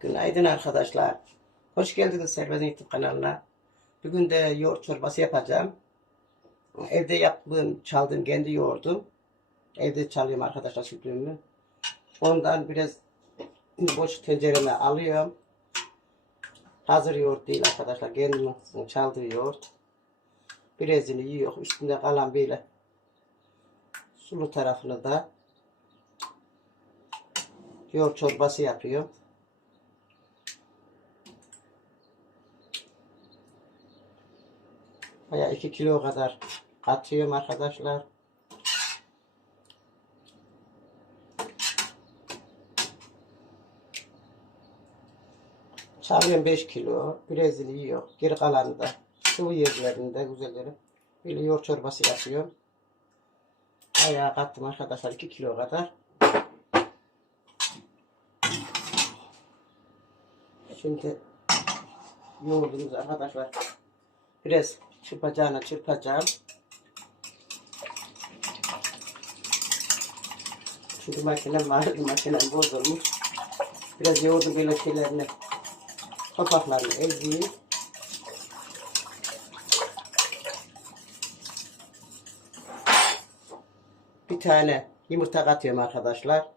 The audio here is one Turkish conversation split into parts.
Günaydın arkadaşlar. Hoş geldiniz Servet'in YouTube kanalına. Bugün de yoğurt çorbası yapacağım. Evde yaptığım, çaldığım kendi yoğurdum. Evde çalıyorum arkadaşlar sütümü. Ondan biraz boş tencereme alıyorum. Hazır yoğurt değil arkadaşlar. Kendimin çaldığı yoğurt. Birazını yiyor. Üstünde kalan böyle sulu tarafını da yoğurt çorbası yapıyorum. Baya 2 kilo kadar katıyorum arkadaşlar. Çalıyorum 5 kilo. Birazını yiyor. Geri kalanı da sıvı yerlerinde güzelleri. Böyle yoğurt çorbası yapıyorum. Bayağı kattım arkadaşlar 2 kilo kadar. Şimdi yoğurdumuz arkadaşlar. Biraz çırpacağına çırpacağım. Çünkü makinem var, makinem bozulmuş. Biraz yoğurdu böyle şeylerini, topaklarını ezeyim. Bir tane yumurta katıyorum arkadaşlar.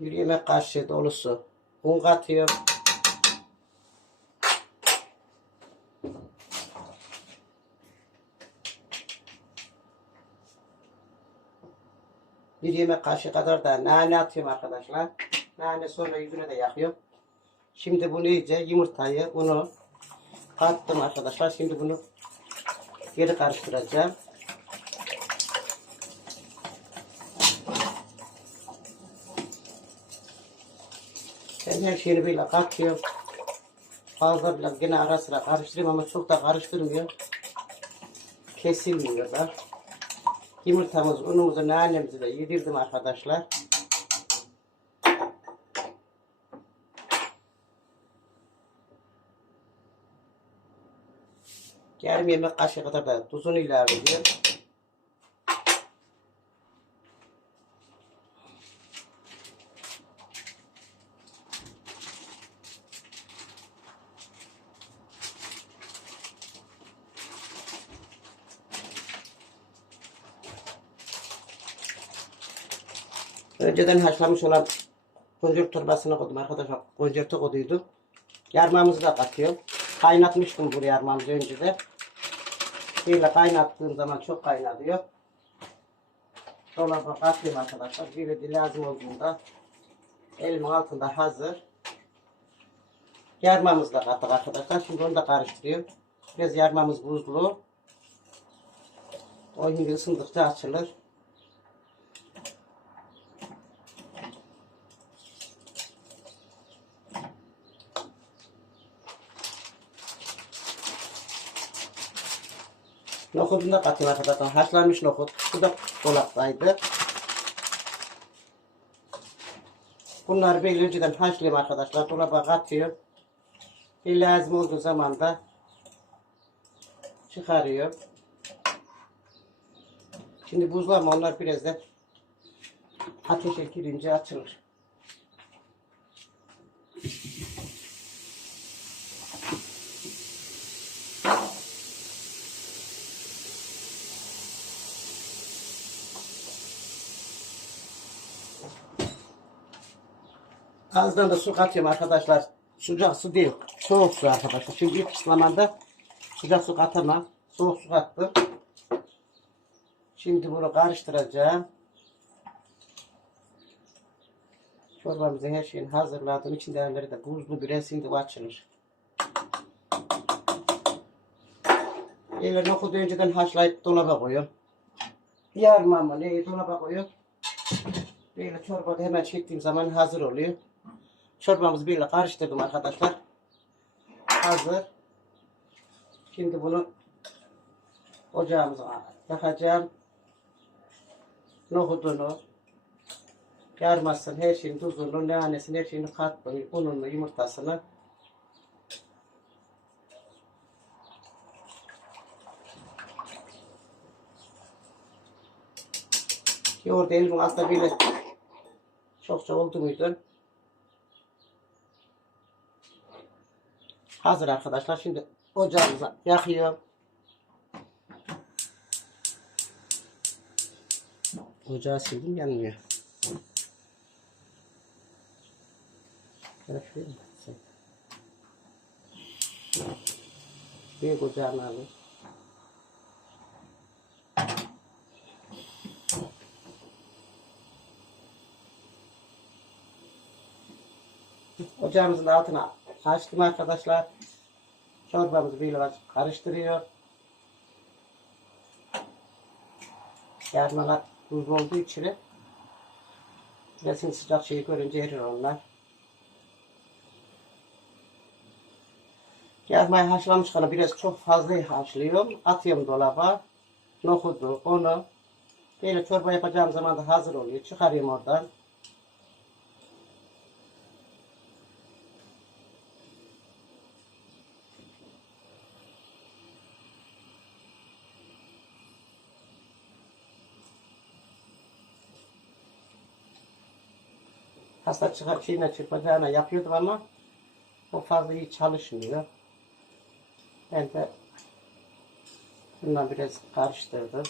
Bir yemek kaşığı dolusu un katıyorum. Bir yemek kaşığı kadar da nane atıyorum arkadaşlar. Nane sonra yüzüne de yakıyorum. Şimdi bunu iyice yumurtayı, unu kattım arkadaşlar. Şimdi bunu geri karıştıracağım. Şeyini böyle katıyorum. Fazla bile gene ara sıra karıştırıyorum ama çok da karıştırmıyor. Kesilmiyor da. Yumurtamız, unumuzu, nanemizi de yedirdim arkadaşlar. Yarım yemek kaşığı kadar da tuzunu ilave ediyorum. Önceden haşlamış olan kuncur torbasına koydum arkadaşlar. Kuncurtu koyduydum. Yarmamızı da katıyorum. Kaynatmıştım bu yarmamızı önceden. Böyle kaynattığım zaman çok kaynatıyor. Dolaba katıyorum arkadaşlar. Böyle de lazım olduğunda elimin altında hazır. Yarmamızı da kattık arkadaşlar. Şimdi onu da karıştırıyorum. Biraz yarmamız buzlu. O şimdi ısındıkça açılır. Nohudunu da arkadaşlar. Haşlanmış nohut. Bu da dolaptaydı. Bunları böyle önceden haşlayayım arkadaşlar. Dolaba katıyorum. Bir lazım olduğu zaman da çıkarıyorum. Şimdi buzlama onlar biraz da ateşe girince açılır. Azdan da su katıyorum arkadaşlar. Sıcak su değil. Soğuk su arkadaşlar. Çünkü ilk ıslamanda sıcak su katamam. Soğuk su kattım. Şimdi bunu karıştıracağım. Çorbamızı her şeyini hazırladım. İçindekileri de buzlu bir şimdi açılır. Böyle nohudu önceden haşlayıp dolaba koyuyorum. Yarmamı neyi dolaba koyuyorum. Böyle çorbada hemen çektiğim zaman hazır oluyor. Çorbamızı böyle karıştırdım arkadaşlar. Hazır. Şimdi bunu ocağımıza yakacağım. Nohudunu Yarmasın her şeyin tuzunu, nanesini, her şeyini kattım. Ununu, yumurtasını. Yoğurdu elimin aslında böyle çok çok oldu muydu? Hazır arkadaşlar. Şimdi ocağımıza yakıyor. Ocağı sildim yanmıyor. Şöyle şuraya ocağını alayım. Ocağımızın altına açtım arkadaşlar. Çorbamızı biraz karıştırıyor. Yarmalar buz olduğu için şimdi sıcak şeyi görünce erir onlar. Yarmayı haşlamış kana biraz çok fazla haşlıyorum. Atıyorum dolaba. Nohudu, onu. Böyle çorba yapacağım zaman da hazır oluyor. Çıkarıyorum oradan. Hasta çıkar şeyine çırpacağına yapıyordum ama o fazla iyi çalışmıyor. Ben de bundan biraz karıştırdım.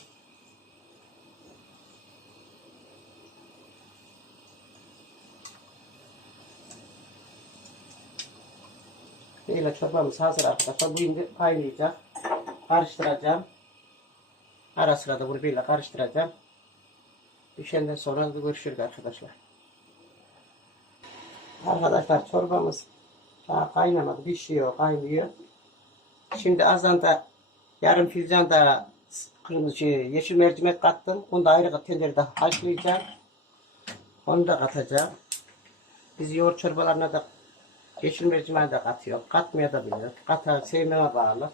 Böyle çorbamız hazır arkadaşlar. Bu şimdi kaynayacak. Karıştıracağım. Ara sıra da bunu böyle karıştıracağım. Düşenden sonra görüşürüz arkadaşlar. Arkadaşlar çorbamız daha kaynamadı. Pişiyor, kaynıyor. Şimdi azdan da yarım fincan da kırmızı yeşil mercimek kattım. Onu da ayrı tencerede haşlayacağım. Onu da katacağım. Biz yoğurt çorbalarına da yeşil mercimeği de katıyor. Katmaya da bilir. Katar sevmeme bağlı.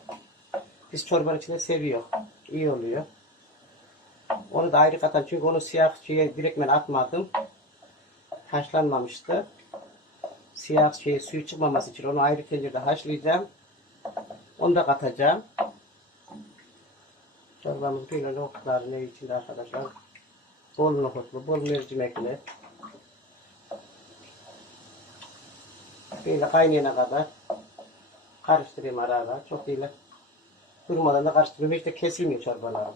Biz çorbanın içinde seviyor. İyi oluyor. Onu da ayrı katan çünkü onu siyah şeye direktmen atmadım. Haşlanmamıştı siyah şey suyu çıkmaması için onu ayrı tencerede haşlayacağım. Onu da katacağım. Çorbamız böyle nohutlar ne içinde arkadaşlar. Bol nohutlu, bol mercimekli. Böyle kaynayana kadar karıştırayım ara ara. Çok iyi. Durmadan da karıştırıyorum. Hiç de kesilmiyor çorbalarım.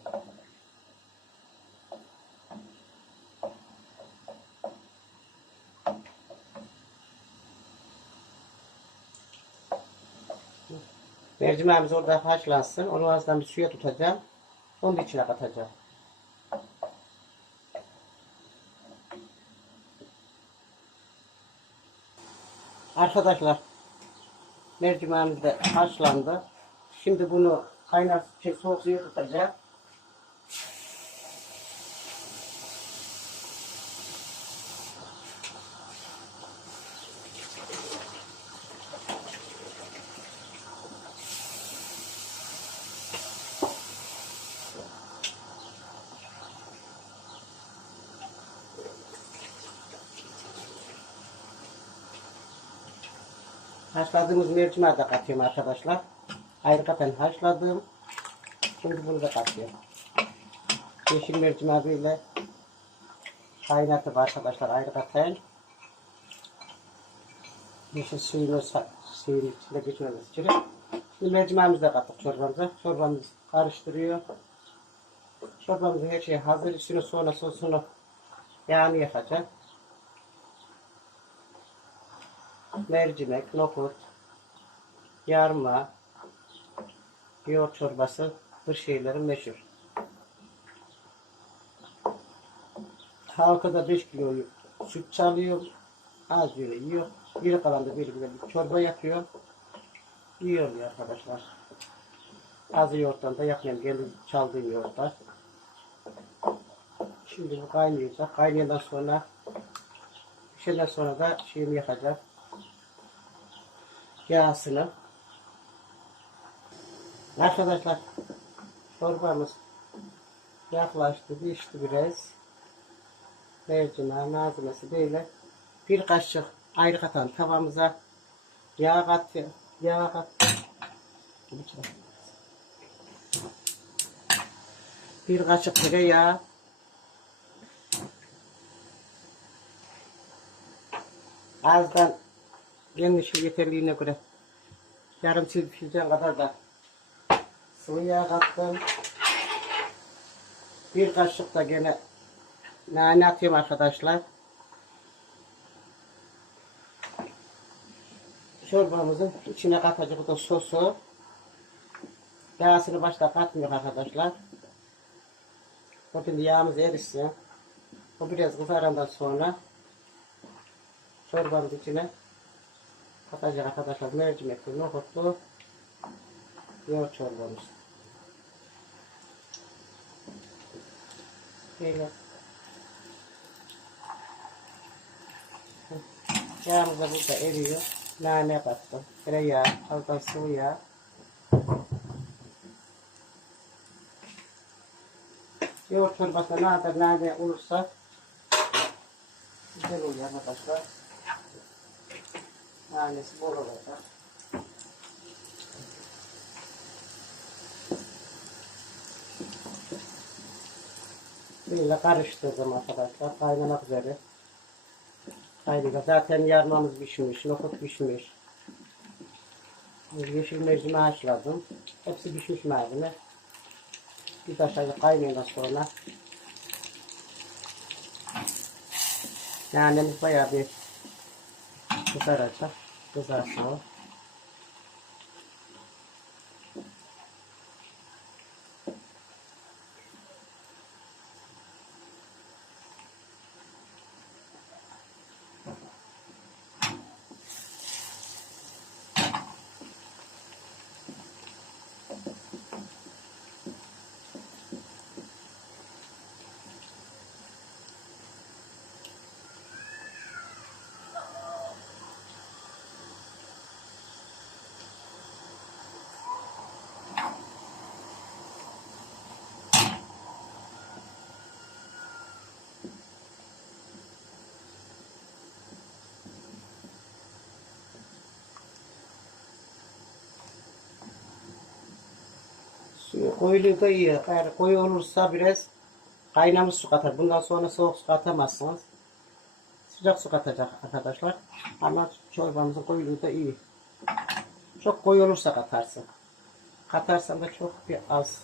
Mercimeğimiz orada haşlansın. Onu azdan bir suya tutacağım. Onu da içine katacağım. Arkadaşlar mercimeğimiz de haşlandı. Şimdi bunu kaynar şey, soğuk suya tutacağım. Haşladığımız mercimeği de katıyorum arkadaşlar. Ayrıca haşladım. Şimdi bunu da katıyorum. Yeşil mercimeği böyle kaynatıp arkadaşlar ayrıca Yeşil suyunu suyun içinde geçmemiz için. Şimdi mercimeğimizi de kattık çorbamıza. Çorbamız karıştırıyor. Çorbamızın her şeyi hazır. Üstüne sonra sosunu yağını yakacak. Mercimek, nohut, yarma, yoğurt çorbası bu şeylerin meşhur. Halkada 5 kilo süt çalıyor, az böyle yiyor. Geri kalan da güzel bir çorba yapıyor. Yiyor arkadaşlar. Az yoğurttan da yapmayayım. Kendi çaldığım yoğurtlar. Şimdi bu kaynayacak. Kaynayandan sonra şeyden sonra da şeyimi yapacağım yağsını. Arkadaşlar çorbamız yaklaştı, pişti biraz. mercimeği malzemesi böyle bir kaşık ayrı katan tavamıza yağ katıyor. Yağ kat. Bir kaşık tereyağı. Azdan şu yeterliğine göre yarım çift fincan kadar da sıvı yağ kattım. Bir kaşık da gene nane atıyorum arkadaşlar. Çorbamızın içine katacak da sosu. Yağsını başta katmıyor arkadaşlar. O şimdi yağımız erişsin. O biraz kızarandan sonra çorbamız içine katacak arkadaşlar. Mercimekli, nohutlu yoğurt çorbamız. Böyle. Yağımız da burada eriyor. Nane kattım. Tereyağı, azdan sıvı yağ. Yoğurt çorbasına ne kadar nane olursa güzel oluyor arkadaşlar. Nanesi bol olacak. Böyle karıştırdım arkadaşlar. Kaynamak üzere. Kaynıyor. Zaten yarmamız pişmiş. Nohut pişmiş. Yeşil mercimeği haşladım. Hepsi pişmiş malzeme. Bir taşla kaynayana sonra nanemiz bayağı bir kızaracak. Kızarsın o. Suyu koyuluğu da iyi. Eğer koyu olursa biraz kaynamış su katar. Bundan sonra soğuk su katamazsınız. Sıcak su katacak arkadaşlar. Ama çorbamızın koyuluğu da iyi. Çok koyu olursa katarsın. Katarsan da çok bir az.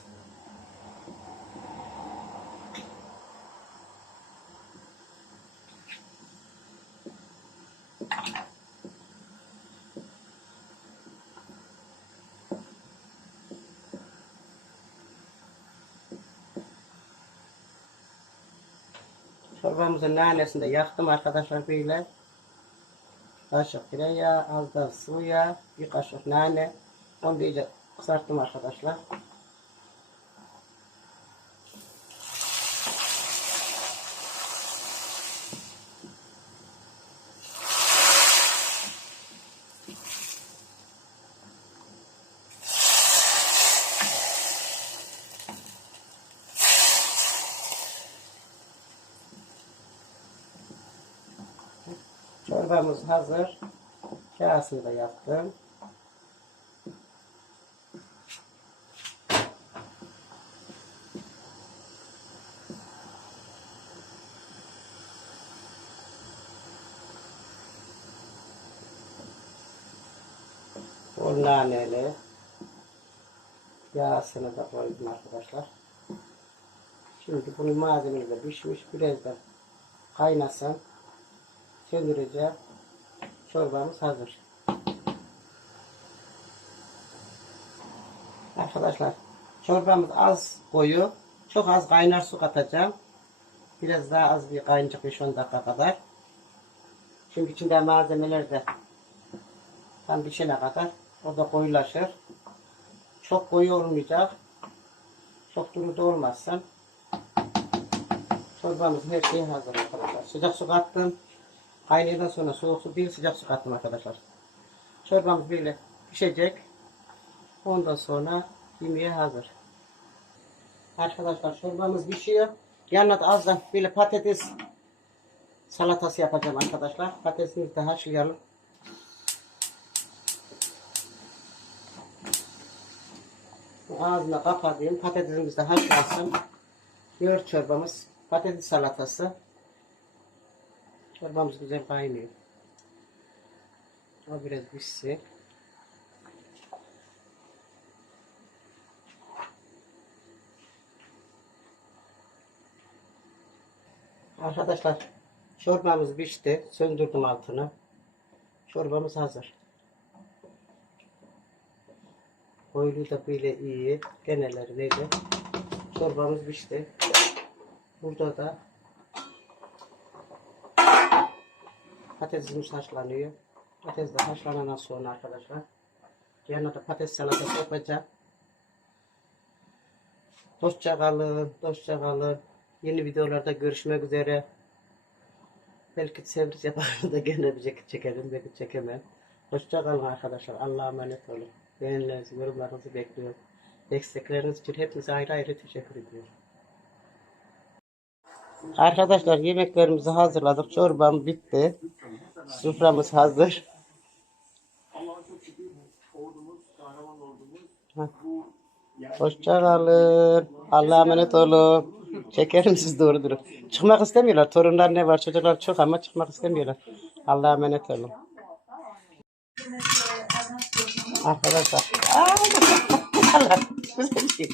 Çorbamızın nanesini de yaktım arkadaşlar böyle. Kaşık tereyağı, az da sıvı yağ, bir kaşık nane. Onu iyice kızarttım arkadaşlar. Çorbamız hazır. Kağısını da yaptım. Bol naneli. Yağsını da koydum arkadaşlar. Şimdi bunun malzemesi de pişmiş. Biraz da kaynasın. Söndüreceğim. Çorbamız hazır. Arkadaşlar çorbamız az koyu. Çok az kaynar su katacağım. Biraz daha az bir kaynayacak 5-10 dakika kadar. Çünkü içinde malzemeler de tam pişene kadar o da koyulaşır. Çok koyu olmayacak. Çok duru da olmasın. Çorbamız her şey hazır arkadaşlar. Sıcak su kattım. Kaynayadan sonra soğuk su değil sıcak su kattım arkadaşlar. Çorbamız böyle pişecek. Ondan sonra yemeğe hazır. Arkadaşlar çorbamız pişiyor. Yanına da azdan böyle patates salatası yapacağım arkadaşlar. Patatesimizi de haşlayalım. Ağzına kapatayım. Patatesimiz de haşlansın. Yoğurt çorbamız, patates salatası. Çorbamız güzel kaynıyor. O biraz pişsin. Arkadaşlar çorbamız pişti. Söndürdüm altını. Çorbamız hazır. Boylu da böyle iyi. Geneleri neydi? Çorbamız pişti. Burada da patatesimiz haşlanıyor. Patates de haşlanadan sonra arkadaşlar. Yanına da patates salatası yapacağım. Hoşça kalın, hoşça kalın. Yeni videolarda görüşmek üzere. Belki sevriz yaparım da gene bir çek- çekerim, belki çekemem. Hoşça kalın arkadaşlar. Allah'a emanet olun. Beğenilerinizi, yorumlarınızı bekliyorum. Destekleriniz için hepinize ayrı ayrı teşekkür ediyorum. Arkadaşlar yemeklerimizi hazırladık. Çorbam bitti. Soframız hazır. Heh. Hoşça kalın. Allah'a emanet olun. Çekerim siz doğru durun. Çıkmak istemiyorlar. Torunlar ne var? Çocuklar çok ama çıkmak istemiyorlar. Allah'a emanet olun. Arkadaşlar. Aa. Güzel şey.